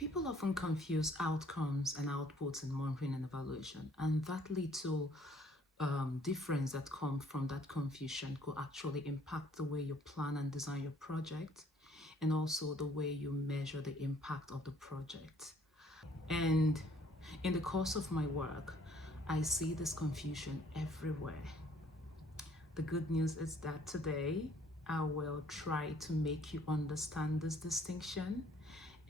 People often confuse outcomes and outputs in monitoring and evaluation, and that little difference that comes from that confusion could actually impact the way you plan and design your project, and also the way you measure the impact of the project. And in the course of my work, I see this confusion everywhere. The good news is that today I will try to make you understand this distinction,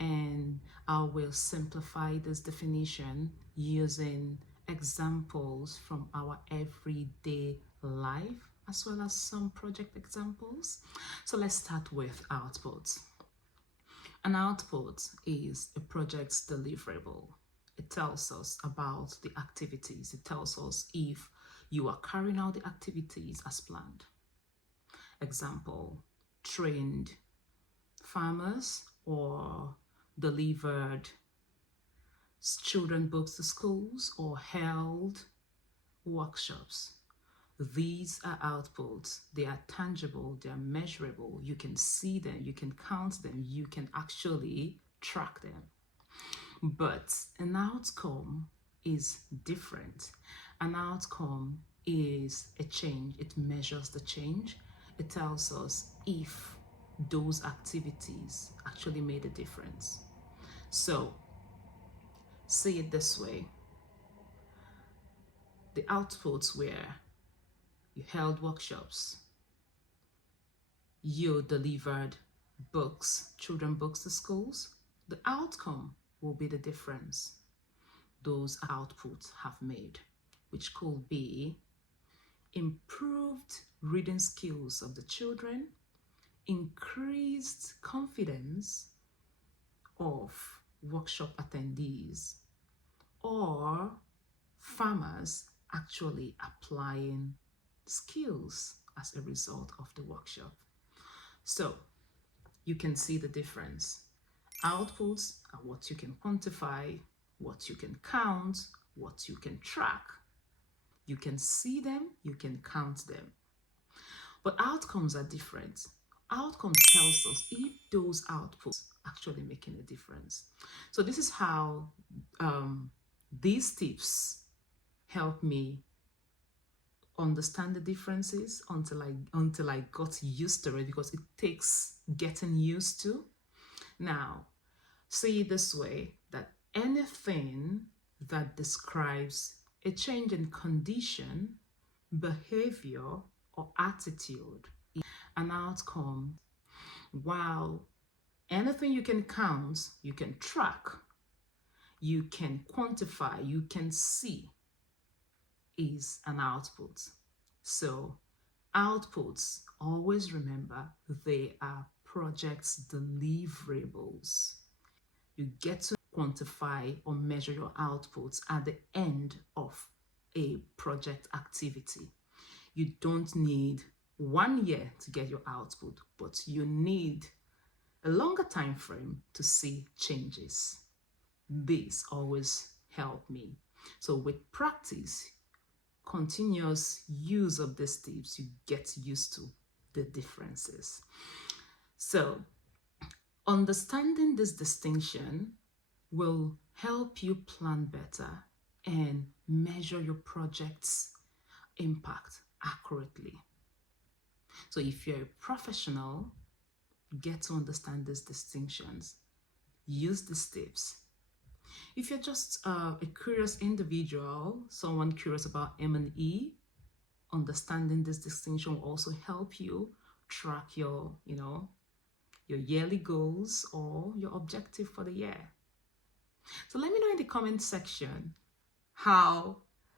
and I will simplify this definition using examples from our everyday life as well as some project examples. So let's start with outputs. An output is a project's deliverable. It tells us about the activities. It tells us if you are carrying out the activities as planned. Example, trained farmers or delivered children books to schools or held workshops. These are outputs. They are tangible, they are measurable. You can see them, you can count them, you can actually track them. But an outcome is different. An outcome is a change. It measures the change. It tells us if those activities actually made a difference. So, see it this way. The outputs were you held workshops, you delivered books, children books to schools. The outcome will be the difference those outputs have made, which could be improved reading skills of the children, increased confidence of workshop attendees, or farmers actually applying skills as a result of the workshop. So you can see the difference. Outputs are what you can quantify, what you can count, what you can track. You can see them, you can count them. But outcomes are different. Outcomes tells us if those outputs actually making a difference. So this is how these tips help me understand the differences until I got used to it, because it takes getting used to. Now, see it this way, that anything that describes a change in condition, behavior, or attitude is an outcome, while anything you can count, you can track, you can quantify, you can see is an output. So outputs, always remember, they are projects deliverables. You get to quantify or measure your outputs at the end of a project activity. You don't need 1 year to get your output, but you need a longer time frame to see changes. This always helped me. So with practice, continuous use of these tips, you get used to the differences. So understanding this distinction will help you plan better and measure your project's impact accurately. So if you're a professional, get to understand these distinctions. Use these tips. If you're just a curious individual, someone curious about M&E, understanding this distinction will also help you track your yearly goals or your objective for the year. So let me know in the comment section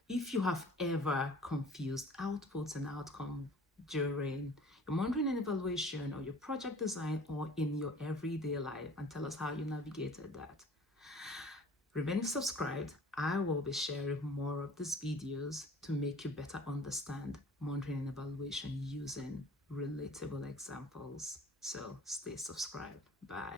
if you have ever confused outputs and outcomes during your monitoring and evaluation, or your project design, or in your everyday life, and tell us how you navigated that. Remain subscribed. I will be sharing more of these videos to make you better understand monitoring and evaluation using relatable examples. So stay subscribed. Bye.